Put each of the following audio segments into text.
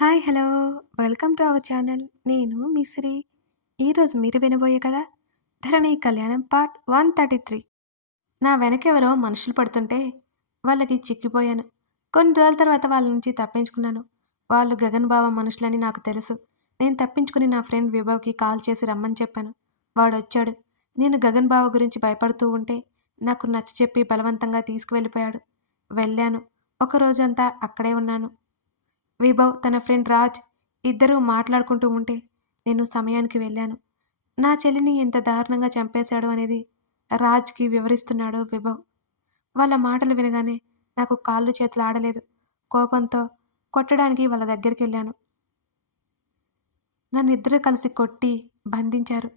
Hi hello. Welcome to our channel. నేను మిశ్రీ ఈరోజు మీరు వినబోయే కదా ధరణి కళ్యాణం పార్ట్ వన్ థర్టీ త్రీ నా వెనకెవరో మనుషులు పడుతుంటే వాళ్ళకి చిక్కిపోయాను. కొన్ని రోజుల తర్వాత వాళ్ళ నుంచి తప్పించుకున్నాను. వాళ్ళు గగన్ బావ మనుషులని నాకు తెలుసు. నేను తప్పించుకుని నా ఫ్రెండ్ విభవ్కి కాల్ చేసి రమ్మని చెప్పాను. వాడు వచ్చాడు. నేను గగన్ బావ గురించి భయపడుతూ ఉంటే నాకు నచ్చ చెప్పి బలవంతంగా తీసుకువెళ్ళిపోయాడు. వెళ్ళాను. ఒక రోజంతా అక్కడే ఉన్నాను. విభవ్ తన ఫ్రెండ్ రాజ్ ఇద్దరూ మాట్లాడుకుంటూ ఉంటే నేను సమయానికి వెళ్ళాను. నా చెల్లిని ఎంత దారుణంగా చంపేశాడు అనేది రాజ్కి వివరిస్తున్నాడు విభవ్. వాళ్ళ మాటలు వినగానే నాకు కాళ్ళు చేతులు ఆడలేదు. కోపంతో కొట్టడానికి వాళ్ళ దగ్గరికి వెళ్ళాను. నన్ను ఇద్దరు కలిసి కొట్టి బంధించారు.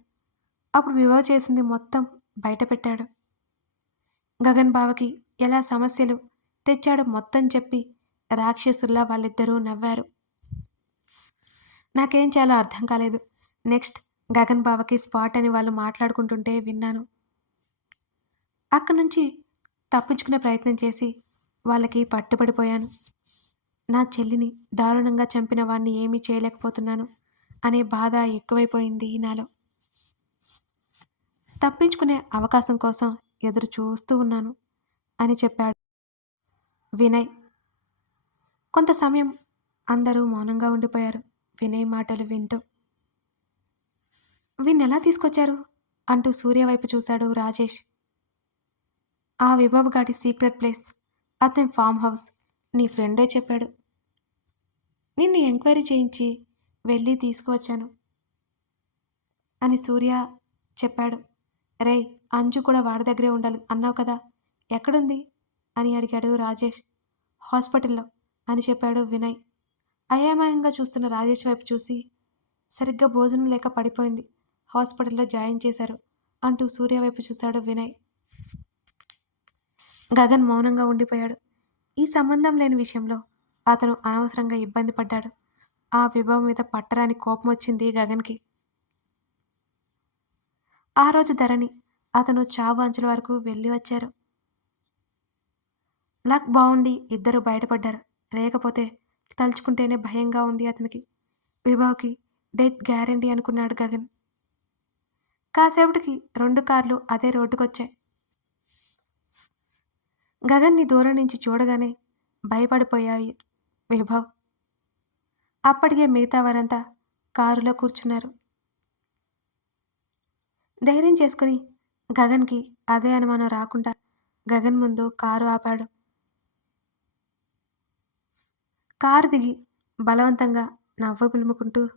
అప్పుడు విభవ్ చేసింది మొత్తం బయట పెట్టాడు. గగన్ బావకి ఎలా సమస్యలు తెచ్చాడు మొత్తం చెప్పి రాక్షసుల్లా వాళ్ళిద్దరూ నవ్వారు. నాకేం చేయాలో అర్థం కాలేదు. నెక్స్ట్ గగన్ బావకి స్పాట్ అని వాళ్ళు మాట్లాడుకుంటుంటే విన్నాను. అక్కడి నుంచి తప్పించుకునే ప్రయత్నం చేసి వాళ్ళకి పట్టుబడిపోయాను. నా చెల్లిని దారుణంగా చంపిన వాడిని ఏమీ చేయలేకపోతున్నాను అనే బాధ ఎక్కువైపోయింది నాలో. తప్పించుకునే అవకాశం కోసం ఎదురు చూస్తూ ఉన్నాను అని చెప్పాడు వినయ్. కొంత సమయం అందరూ మౌనంగా ఉండిపోయారు. వినయ్ మాటలు వింటూ విన్నెలా తీసుకొచ్చారు? అంటూ సూర్య వైపు చూశాడు రాజేష్. ఆ విభవ్ గాడి సీక్రెట్ ప్లేస్. అతని ఫామ్ హౌస్. నీ ఫ్రెండే చెప్పాడు. నిన్ను ఎంక్వైరీ చేయించి వెళ్ళి తీసుకువచ్చాను అని సూర్య చెప్పాడు. రేయ్ అంజు కూడా వాడి దగ్గరే ఉండాలి. అన్నావు కదా. ఎక్కడుంది? అని అడిగాడు రాజేష్. హాస్పిటల్లో. అని చెప్పాడు వినయ్. అయామయంగా చూస్తున్న రాజేష్ వైపు చూసి సరిగ్గా భోజనం లేక పడిపోయింది. హాస్పిటల్లో జాయిన్ చేశారు అంటూ సూర్య వైపు చూశాడు వినయ్. గగన్ మౌనంగా ఉండిపోయాడు. ఈ సంబంధం లేని విషయంలో అతను అనవసరంగా ఇబ్బంది పడ్డాడు. ఆ విభవం మీద పట్టరాని కోపం వచ్చింది గగన్కి. ఆ రోజు ధరణి అతను చావు అంచుల వరకు వెళ్ళి వచ్చారు. లక్ బాగుండి ఇద్దరు బయటపడ్డారు. లేకపోతే తలుచుకుంటేనే భయంగా ఉంది అతనికి. విభావ్కి డెత్ గ్యారంటీ అనుకున్నాడు గగన్. కాసేపటికి రెండు కార్లు అదే రోడ్డుకొచ్చాయి. గగన్ని దూరం నుంచి చూడగానే భయపడిపోయాయి విభవ్. అప్పటికే మిగతా వారంతా కారులో కూర్చున్నారు. ధైర్యం చేసుకుని గగన్కి అదే అనుమానం రాకుండా గగన్ ముందు కారు ఆపాడు. కారు దిగి బలవంతంగా నవ్వ పిలుముకుంటూ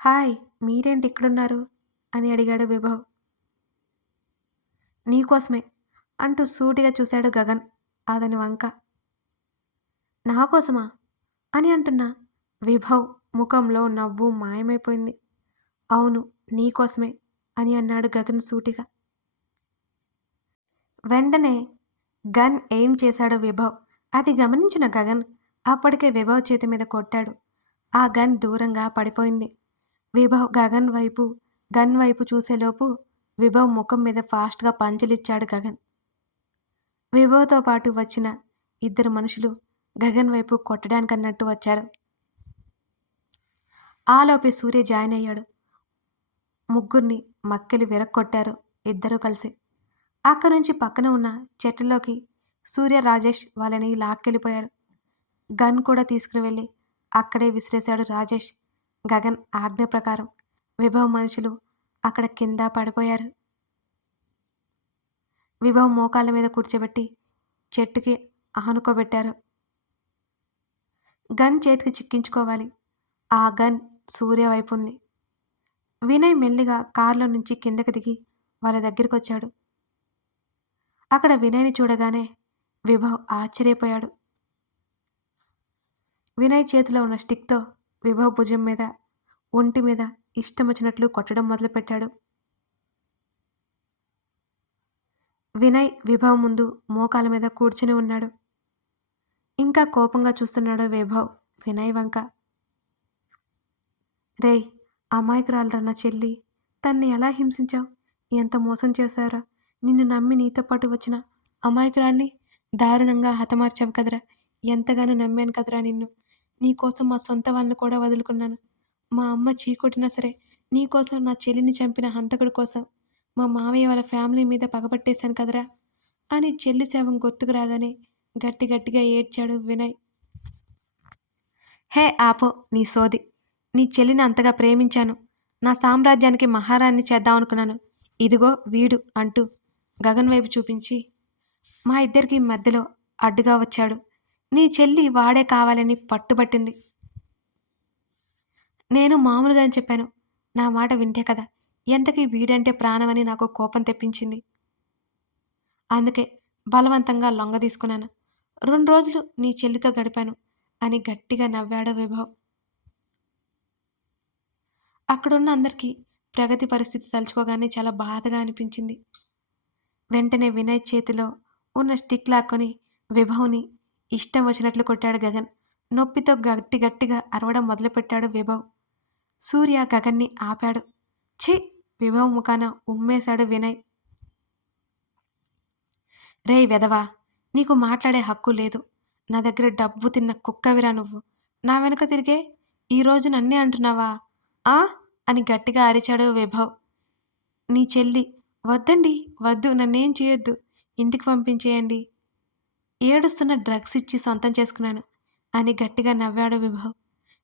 హాయ్ మీరేంటి ఇక్కడున్నారు? అని అడిగాడు విభవ్. నీకోసమే అంటూ సూటిగా చూశాడు గగన్ అతని వంక. నా కోసమా? అని అంటున్న విభవ్ ముఖంలో నవ్వు మాయమైపోయింది. అవును నీకోసమే అని అన్నాడు గగన్ సూటిగా. వెంటనే గన్ ఏం చేశాడు విభవ్ అది గమనించిన గగన్ అప్పటికే విభవ్ చేతి మీద కొట్టాడు. ఆ గన్ దూరంగా పడిపోయింది. విభవ్ గగన్ వైపు గన్ వైపు చూసేలోపు విభవ్ ముఖం మీద ఫాస్ట్గా పంచలిచ్చాడు గగన్. విభవ్తో పాటు వచ్చిన ఇద్దరు మనుషులు గగన్ వైపు కొట్టడానికి అన్నట్టు వచ్చారు. ఆలోపే సూర్య జాయిన్ అయ్యాడు. ముగ్గురిని మక్కెలు విరక్కొట్టారు ఇద్దరూ కలిసి. అక్కడి నుంచి పక్కన ఉన్న చెట్లలోకి సూర్య రాజేష్ వాళ్ళని లాక్కెళ్ళిపోయారు. గన్ కూడా తీసుకుని వెళ్ళి అక్కడే విసిరేశాడు రాజేష్. గగన్ ఆజ్ఞ ప్రకారం విభవ్ మనుషులు అక్కడ కింద పడిపోయారు. విభవ్ మోకాళ్ళ మీద కూర్చోబెట్టి చెట్టుకి ఆనుకోబెట్టారు. గన్ చేతికి చిక్కించుకోవాలి. ఆ గన్ సూర్య వైపు ఉంది. వినయ్ మెల్లిగా కారులో నుంచి కిందకి దిగి వాళ్ళ దగ్గరికి వచ్చాడు అక్కడ వినయ్ని చూడగానే విభవ్ ఆశ్చర్యపోయాడు. వినయ్ చేతిలో ఉన్న స్టిక్తో విభవ్ భుజం మీద ఒంటి మీద ఇష్టం వచ్చినట్లు కొట్టడం మొదలుపెట్టాడు. వినయ్ విభవ్ ముందు మోకాల మీద కూర్చుని ఉన్నాడు. ఇంకా కోపంగా చూస్తున్నాడు విభవ్ వినయ్ వంక. రేయ్ అమాయకురాలరా నా చెల్లి తన్ని ఎలా హింసించావు? ఎంత మోసం చేశారా? నిన్ను నమ్మి నీతో పాటు వచ్చిన అమాయకురాల్ని దారుణంగా హతమార్చావు కదరా. ఎంతగానో నమ్మాను కదరా నిన్ను. నీకోసం మా సొంత వాళ్ళని కూడా వదులుకున్నాను. మా అమ్మ చీకొట్టినా సరే నీకోసం నా చెల్లిని చంపిన హంతకుడి కోసం మా మామయ్య వాళ్ళ ఫ్యామిలీ మీద పగబట్టేశాను కదరా అని చెల్లి శవం గుర్తుకు రాగానే గట్టి గట్టిగా ఏడ్చాడు వినయ్. హే ఆపో నీ సోది. నీ చెల్లిని అంతగా ప్రేమించాను. నా సామ్రాజ్యానికి మహారాణి చేద్దామనుకున్నాను. ఇదిగో వీడు అంటూ గగన్ వైపు చూపించి మా ఇద్దరికి మధ్యలో అడ్డుగా వచ్చాడు. నీ చెల్లి వాడే కావాలని పట్టుబట్టింది. నేను మామూలుగానే చెప్పాను. నా మాట వింటే కదా ఎంతకీ వీడంటే ప్రాణమని నాకు కోపం తెప్పించింది. అందుకే బలవంతంగా లొంగ తీసుకున్నాను. రెండు రోజులు నీ చెల్లితో గడిపాను అని గట్టిగా నవ్వాడు విభవ్. అక్కడున్న అందరికీ ప్రగతి పరిస్థితి తలుచుకోగానే చాలా బాధగా అనిపించింది. వెంటనే వినయ్ చేతిలో ఉన్న స్టిక్ లాక్కొని విభవ్ని ఇష్టం వచ్చినట్లు కొట్టాడు గగన్. నొప్పితో గట్టి గట్టిగా అరవడం మొదలుపెట్టాడు విభవ్. సూర్య గగన్ని ఆపాడు. ఛీ! విభవ్ ముఖాన ఉమ్మేశాడు వినయ్. రేయ్ వెదవా నీకు మాట్లాడే హక్కు లేదు. నా దగ్గర డబ్బు తిన్న కుక్కవిరా నువ్వు. నా వెనుక తిరిగే ఈరోజు నన్నే అంటున్నావా? ఆ? అని గట్టిగా అరిచాడు విభవ్. నీ చెల్లి వద్దండి వద్దు నన్నేం చేయొద్దు. ఇంటికి పంపించేయండి? ఏడుస్తున్న డ్రగ్స్ ఇచ్చి సొంతం చేసుకున్నాను. అని గట్టిగా నవ్వాడు విభవ్.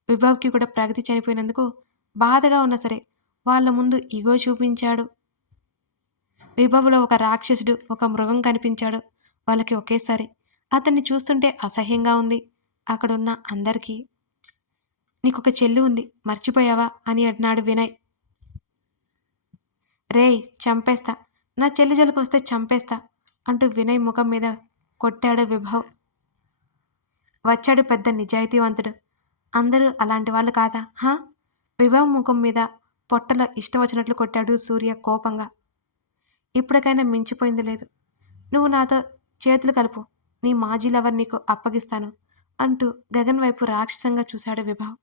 విభవ్కి కూడా ప్రగతి చనిపోయినందుకు బాధగా ఉన్నా సరే వాళ్ళ ముందు ఇగో చూపించాడు. విభవ్లో ఒక రాక్షసుడు ఒక మృగం కనిపించాడు వాళ్ళకి ఒకేసారి. అతన్ని చూస్తుంటే అసహ్యంగా ఉంది అక్కడున్న అందరికీ. నీకొక చెల్లి ఉంది మర్చిపోయావా? అని అన్నాడు వినయ్. రేయ్ చంపేస్తా. నా చెల్లి జోలికి వస్తే చంపేస్తా. అంటూ వినయ్ ముఖం మీద కొట్టాడు విభవ్. వచ్చాడు పెద్ద నిజాయితీవంతుడు. అందరూ అలాంటి వాళ్ళు కాదా? హా? విభవ్ ముఖం మీద పొట్టలో ఇష్టం వచ్చినట్లు కొట్టాడు సూర్య కోపంగా. ఇప్పటికైనా మించిపోయింది లేదు. నువ్వు నాతో చేతులు కలుపు. నీ మాజీ లవర్ నీకు అప్పగిస్తాను అంటూ గగన్ వైపు రాక్షసంగా చూశాడు విభవ్.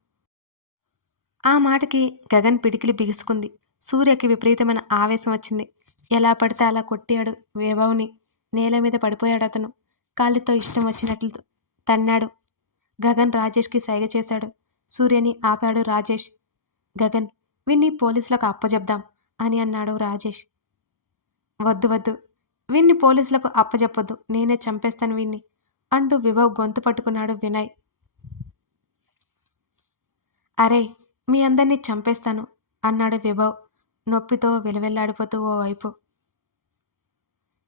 ఆ మాటకి గగన్ పిడికిలి బిగుసుకుంది. సూర్యకి విపరీతమైన ఆవేశం వచ్చింది. ఎలా పడితే అలా కొట్టాడు విభవ్ని. నేల మీద పడిపోయాడు అతను. కాలితో ఇష్టం వచ్చినట్లు తన్నాడు. గగన్ రాజేష్కి సైగ చేశాడు. సూర్యని ఆపాడు రాజేష్. గగన్ విన్ని పోలీసులకు అప్పజెప్దాం అని అన్నాడు రాజేష్. వద్దు వద్దు. విన్ని పోలీసులకు అప్పజెప్పొద్దు. నేనే చంపేస్తాను విన్ని అంటూ విభవ్ గొంతు పట్టుకున్నాడు వినయ్. అరే మీ అందరినీ చంపేస్తాను అన్నాడు విభవ్ నొప్పితో వెలువెల్లాడిపోతూ ఓవైపు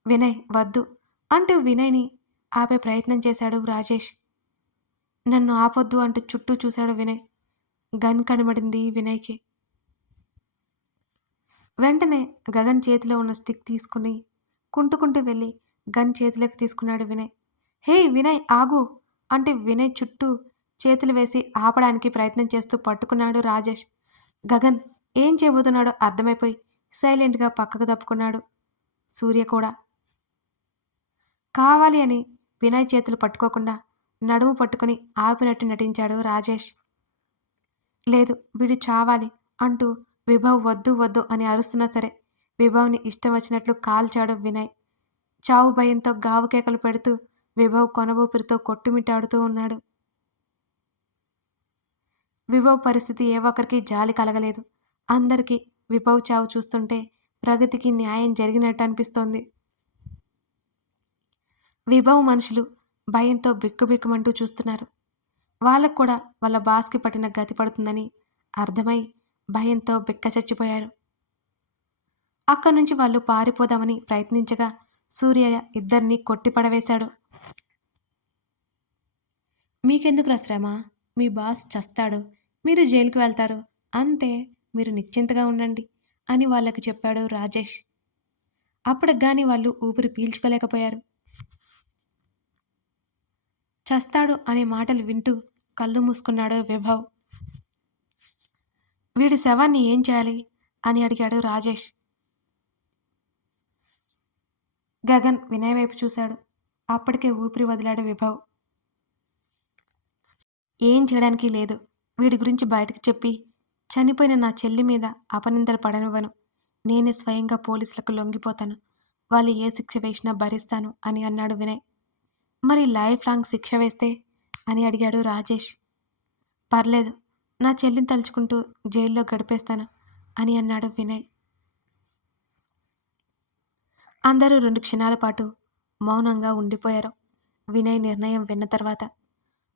వినయ్ వద్దు అంటూ వినయ్ని ఆపే ప్రయత్నం చేశాడు రాజేష్. నన్ను ఆపొద్దు అంటూ చుట్టూ చూశాడు వినయ్. గన్ కనబడింది వినయ్కి. వెంటనే గగన్ చేతిలో ఉన్న స్టిక్ తీసుకుని కుంటుకుంటూ వెళ్ళి గన్ చేతిలోకి తీసుకున్నాడు వినయ్. హే వినయ్ ఆగు అంటే వినయ్ చుట్టూ చేతులు వేసి ఆపడానికి ప్రయత్నం చేస్తూ పట్టుకున్నాడు రాజేష్. గగన్ ఏం చేయబోతున్నాడో అర్థమైపోయి సైలెంట్గా పక్కకు తప్పుకున్నాడు. సూర్య కూడా కావాలి అని వినయ్ చేతులు పట్టుకోకుండా నడుము పట్టుకుని ఆపినట్టు నటించాడు రాజేష్. లేదు వీడు చావాలి అంటూ విభవ్ వద్దు వద్దు అని అరుస్తున్నా సరే విభవ్ని ఇష్టం వచ్చినట్లు కాల్చాడు వినయ్. చావు భయంతో గావు కేకలు పెడుతూ విభవ్ కొనబూపిరితో కొట్టుమిట్టాడుతూ ఉన్నాడు. విభవ్ పరిస్థితి ఏ ఒక్కరికి జాలి కలగలేదు. అందరికీ విభవ్ చావు చూస్తుంటే ప్రగతికి న్యాయం జరిగినట్టు అనిపిస్తోంది. విభవ్ మనుషులు భయంతో బిక్కుబిక్కుమంటూ చూస్తున్నారు. వాళ్ళకు కూడా వాళ్ళ బాస్కి పట్టిన గతి పడుతుందని అర్థమై భయంతో బిక్క చచ్చిపోయారు. అక్కడి నుంచి వాళ్ళు పారిపోదామని ప్రయత్నించగా సూర్య ఇద్దరిని కొట్టి పడవేశాడు మీకెందుకురా శ్రమ? మీ బాస్ చస్తాడు. మీరు జైలుకి వెళ్తారు. అంతే మీరు నిశ్చింతగా ఉండండి అని వాళ్ళకి చెప్పాడు రాజేష్. అప్పటికి కానీ వాళ్ళు ఊపిరి పీల్చుకోలేకపోయారు. చస్తాడు అనే మాటలు వింటూ కళ్ళు మూసుకున్నాడు విభవ్. వీడి శవాన్ని ఏం చేయాలి? అని అడిగాడు రాజేష్. గగన్ వినయ్ వైపు చూశాడు. అప్పటికే ఊపిరి వదిలాడు విభవ్. ఏం చేయడానికి లేదు. వీడి గురించి బయటకు చెప్పి చనిపోయిన నా చెల్లి మీద అపనిందలు పడనివ్వను. నేనే స్వయంగా పోలీసులకు లొంగిపోతాను. వాళ్ళు ఏ శిక్ష వేసినా భరిస్తాను అని అన్నాడు వినయ్. మరి లైఫ్ లాంగ్ శిక్ష వేస్తే? అని అడిగాడు రాజేష్. పర్లేదు నా చెల్లిని తలుచుకుంటూ జైల్లో గడిపేస్తాను అని అన్నాడు వినయ్. అందరూ రెండు క్షణాల పాటు మౌనంగా ఉండిపోయారు. వినయ్ నిర్ణయం విన్న తర్వాత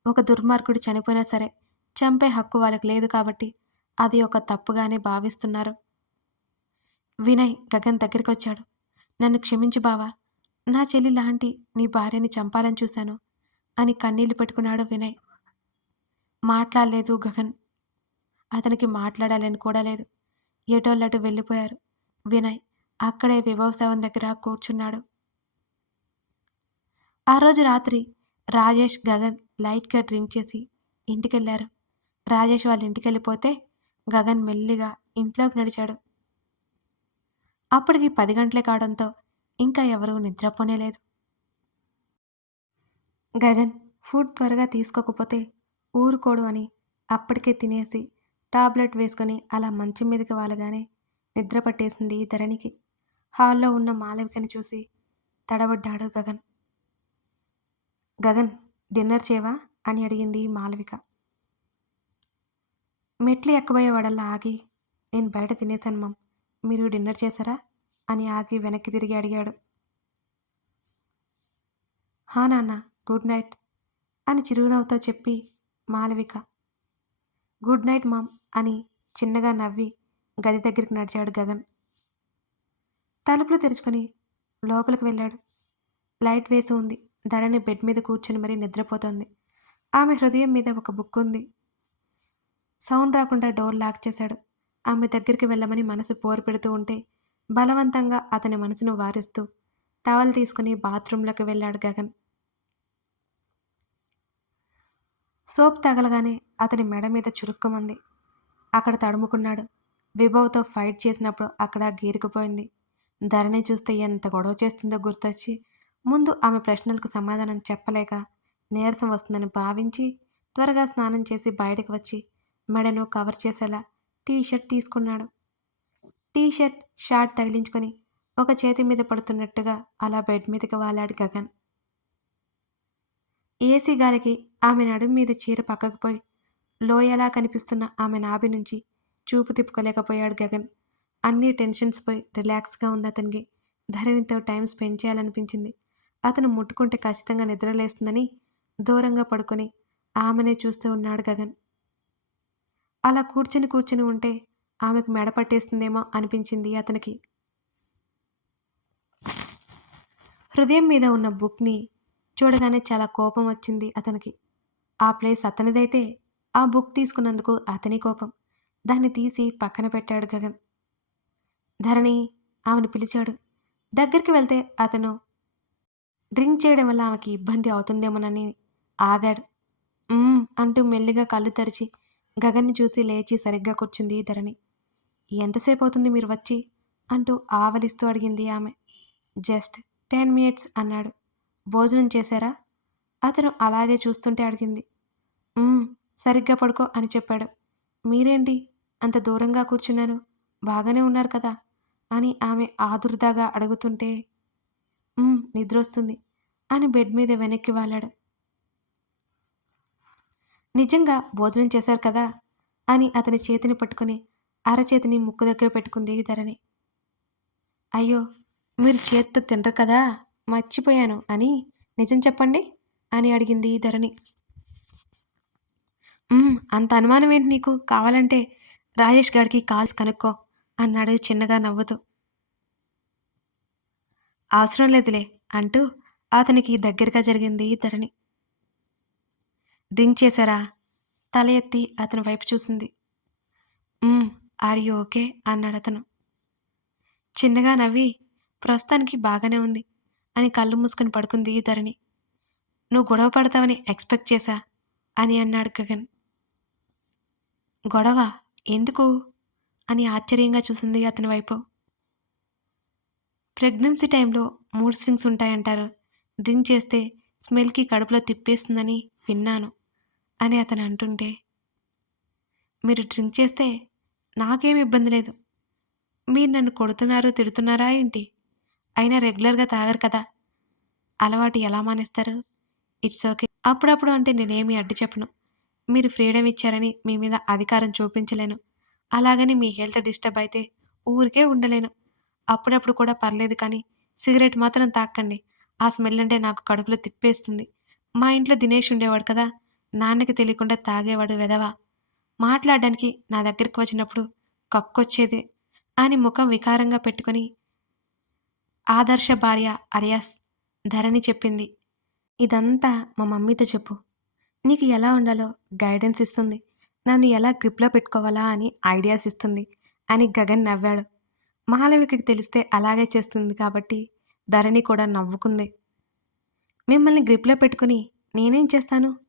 ఒక దుర్మార్గుడు చనిపోయినా సరే చంపే హక్కు వాళ్ళకి లేదు కాబట్టి అది ఒక తప్పుగానే భావిస్తున్నారు. వినయ్ గగన్ దగ్గరికి వచ్చాడు. నన్ను క్షమించు బావా నా చెల్లి లాంటి నీ భార్యని చంపాలని చూశాను అని కన్నీళ్ళు పెట్టుకున్నాడు వినయ్. మాట్లాడలేదు గగన్. అతనికి మాట్లాడాలని కూడా లేదు. ఎటోళ్ళటు వెళ్ళిపోయారు. వినయ్ అక్కడే విభవశవం దగ్గర కూర్చున్నాడు. ఆ రోజు రాత్రి రాజేష్ గగన్ లైట్గా డ్రింక్ చేసి ఇంటికెళ్ళారు రాజేష్ వాళ్ళ ఇంటికి వెళ్ళిపోతే గగన్ మెల్లిగా ఇంట్లోకి నడిచాడు. అప్పటికి పది గంటలే కావడంతో ఇంకా ఎవరూ నిద్రపోనేలేదు గగన్ ఫుడ్ త్వరగా తీసుకోకపోతే ఊరుకోడు అని అప్పటికే తినేసి టాబ్లెట్ వేసుకొని అలా మంచం మీదకి వాలగానే నిద్ర పట్టేసింది ధరణికి. హాల్లో ఉన్న మాలవికని చూసి తడబడ్డాడు గగన్. గగన్ డిన్నర్ చేవా అని అడిగింది మాలవిక. మెట్లు ఎక్కబోయేవాడల్లా ఆగి నేను బయట తినేశాను మమ్. మీరు డిన్నర్ చేశారా? అని ఆగి వెనక్కి తిరిగి అడిగాడు. హా నాన్న గుడ్ నైట్ అని చిరునవ్వుతో చెప్పి మాలవిక. గుడ్ నైట్ మామ్ అని చిన్నగా నవ్వి గది దగ్గరికి నడిచాడు గగన్. తలుపులు తెరుచుకొని లోపలికి వెళ్ళాడు. లైట్ వేసి ఉంది. ధరణి బెడ్ మీద కూర్చొని మరీ నిద్రపోతోంది. ఆమె హృదయం మీద ఒక బుక్ ఉంది. సౌండ్ రాకుండా డోర్ లాక్ చేశాడు. ఆమె దగ్గరికి వెళ్ళమని మనసు పోరు పెడుతూ ఉంటే బలవంతంగా అతని మనసును వారిస్తూ టవల్ తీసుకుని బాత్రూంలోకి వెళ్ళాడు గగన్. సోప్ తగలగానే అతని మెడ మీద చురుక్కుమంది. అక్కడ తడుముకున్నాడు. విభవ్తో ఫైట్ చేసినప్పుడు అక్కడ గీరుకుపోయింది. ధరణి చూస్తే ఎంత గొడవ చేస్తుందో గుర్తొచ్చి ముందు ఆమె ప్రశ్నలకు సమాధానం చెప్పలేక నీరసం వస్తుందని భావించి త్వరగా స్నానం చేసి బయటకు వచ్చి మెడను కవర్ చేసేలా టీ షర్ట్ తీసుకున్నాడు. టీ షర్ట్ షార్ట్ తగిలించుకొని ఒక చేతి మీద పడుతున్నట్టుగా అలా బెడ్ మీదకి వాలాడు గగన్. ఏసీ గాలికి ఆమె నడుము మీద చీర పక్కకుపోయి లోయలా కనిపిస్తున్న ఆమె నాభి నుంచి చూపు తిప్పుకోలేకపోయాడు గగన్. అన్ని టెన్షన్స్ పోయి రిలాక్స్గా ఉంది అతనికి. ధరణితో టైం స్పెండ్ చేయాలనిపించింది. అతను ముట్టుకుంటే ఖచ్చితంగా నిద్రలేస్తుందని దూరంగా పడుకొని ఆమెనే చూస్తూ ఉన్నాడు గగన్. అలా కూర్చొని కూర్చొని ఉంటే ఆమెకు మెడ పట్టేస్తుందేమో అనిపించింది అతనికి. హృదయం మీద ఉన్న బుక్ని చూడగానే చాలా కోపం వచ్చింది అతనికి. ఆ ప్లేస్ అతనిదైతే ఆ బుక్ తీసుకున్నందుకు అతని కోపం. దాన్ని తీసి పక్కన పెట్టాడు గగన్. ధరణి ఆమెను పిలిచాడు. దగ్గరికి వెళ్తే అతను డ్రింక్ చేయడం వల్ల ఆమెకి ఇబ్బంది అవుతుందేమోనని ఆగాడు. అంటూ మెల్లిగా కళ్ళు తెరిచి గగన్ని చూసి లేచి సరిగ్గా కూర్చుంది ధరణి. ఎంతసేపు అవుతుంది మీరు వచ్చి? అంటూ ఆవలిస్తూ అడిగింది ఆమె. జస్ట్ టెన్ మినిట్స్ అన్నాడు. భోజనం చేశారా? అతను అలాగే చూస్తుంటే అడిగింది. సరిగ్గా పడుకో అని చెప్పాడు. మీరేంటి? అంత దూరంగా కూర్చున్నారు. బాగానే ఉన్నారు కదా? అని ఆమె ఆదుర్దాగా అడుగుతుంటే నిద్ర నిద్రొస్తుంది అని బెడ్ మీద వెనక్కి వాలాడు. నిజంగా భోజనం చేశారు కదా? అని అతని చేతిని పట్టుకుని అరచేతిని ముక్కు దగ్గర పెట్టుకుంది ధరణి. అయ్యో మీరు చేత్తో తినరు కదా? మర్చిపోయాను అని. నిజం చెప్పండి అని అడిగింది ధరణి. అంత అనుమానం ఏంటి నీకు? కావాలంటే రాజేష్ గారికి కాల్స్ కనుక్కో అన్నాడు చిన్నగా నవ్వుతూ. అవసరం లేదులే అంటూ అతనికి దగ్గరగా జరిగింది ధరణి. డ్రింక్ చేశారా? తల ఎత్తి అతని వైపు చూసింది. Are you okay? అన్నాడు అతను. చిన్నగా నవ్వి ప్రస్తుతానికి బాగానే ఉంది అని కళ్ళు మూసుకొని పడుకుంది ధరణి. నువ్వు గొడవ పడతావని ఎక్స్పెక్ట్ చేశా? అని అన్నాడు గగన్. గొడవ? ఎందుకు? అని ఆశ్చర్యంగా చూసింది అతని వైపు. ప్రెగ్నెన్సీ టైంలో మూడ్ స్వింగ్స్ ఉంటాయంటారు. డ్రింక్ చేస్తే స్మెల్కి కడుపులో తిప్పేస్తుందని విన్నాను అని అతను అంటుంటే మీరు డ్రింక్ చేస్తే నాకేం ఇబ్బంది లేదు. మీరు నన్ను కొడుతున్నారు తిడుతున్నారా ఏంటి? అయినా రెగ్యులర్గా తాగరు కదా. అలవాటు ఎలా మానేస్తారు? It's okay. అప్పుడప్పుడు అంటే నేనేమి అడ్డు చెప్పను. మీరు ఫ్రీడమ్ ఇచ్చారని మీ మీద అధికారం చూపించలేను. అలాగని మీ హెల్త్ డిస్టర్బ్ అయితే ఊరికే ఉండలేను. అప్పుడప్పుడు కూడా పర్లేదు కానీ సిగరెట్ మాత్రం తాకండి ఆ స్మెల్ అంటే నాకు కడుపులో తిప్పేస్తుంది. మా ఇంట్లో దినేష్ ఉండేవాడు కదా. నాన్నకి తెలియకుండా తాగేవాడు వెదవా మాట్లాడడానికి నా దగ్గరికి వచ్చినప్పుడు కక్కొచ్చేది అని ముఖం వికారంగా పెట్టుకొని ఆదర్శ భార్య అరియాస్ ధరణి చెప్పింది. ఇదంతా మా మమ్మీతో చెప్పు. నీకు ఎలా ఉండాలో గైడెన్స్ ఇస్తుంది. నన్ను ఎలా గ్రిప్లో పెట్టుకోవాలా అని ఐడియాస్ ఇస్తుంది అని గగన్ నవ్వాడు. మాలవికకి తెలిస్తే అలాగే చేస్తుంది కాబట్టి ధరణి కూడా నవ్వుకుంది. మిమ్మల్ని గ్రిప్లో పెట్టుకుని నేనేం చేస్తాను?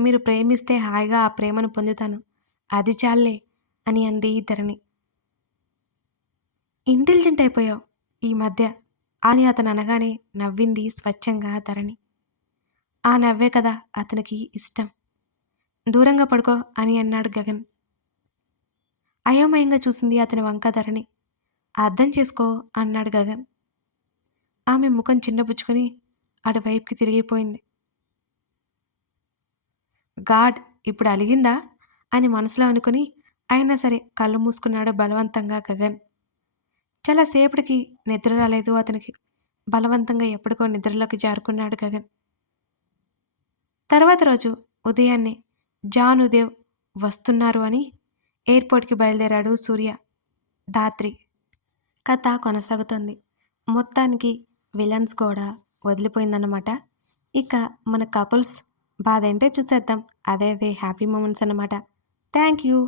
మీరు ప్రేమిస్తే హాయిగా ఆ ప్రేమను పొందుతాను. అది చాలే అని అంది ధరణి ఇంటెలిజెంట్ అయిపోయావు ఈ మధ్య అని అతను అనగానే నవ్వింది స్వచ్ఛంగా ధరణి. ఆ నవ్వే కదా అతనికి ఇష్టం. దూరంగా పడుకో అని అన్నాడు గగన్. అయోమయంగా చూసింది అతని వంక ధరణి. అర్థం చేసుకో అన్నాడు గగన్. ఆమె ముఖం చిన్నబుచ్చుకొని అటువైపుకి తిరిగిపోయింది. గాడ్ ఇప్పుడు అలిగిందా? అని మనసులో అనుకుని అయినా సరే కళ్ళు మూసుకున్నాడు బలవంతంగా గగన్. చాలా సేపటికి నిద్ర రాలేదు అతనికి. బలవంతంగా ఎప్పటికో నిద్రలోకి జారుకున్నాడు గగన్. తర్వాత రోజు ఉదయాన్నే జాన్ ఉదేవ్ వస్తున్నారు అని ఎయిర్పోర్ట్కి బయలుదేరాడు సూర్య. దాత్రి కథ కొనసాగుతుంది. మొత్తానికి విలన్స్ కూడా వదిలిపోయిందన్నమాట. ఇక మన కపుల్స్ బాధ ఏంటో చూసేద్దాం. అదే అదే హ్యాపీ మూమెంట్స్ అన్నమాట. Thank you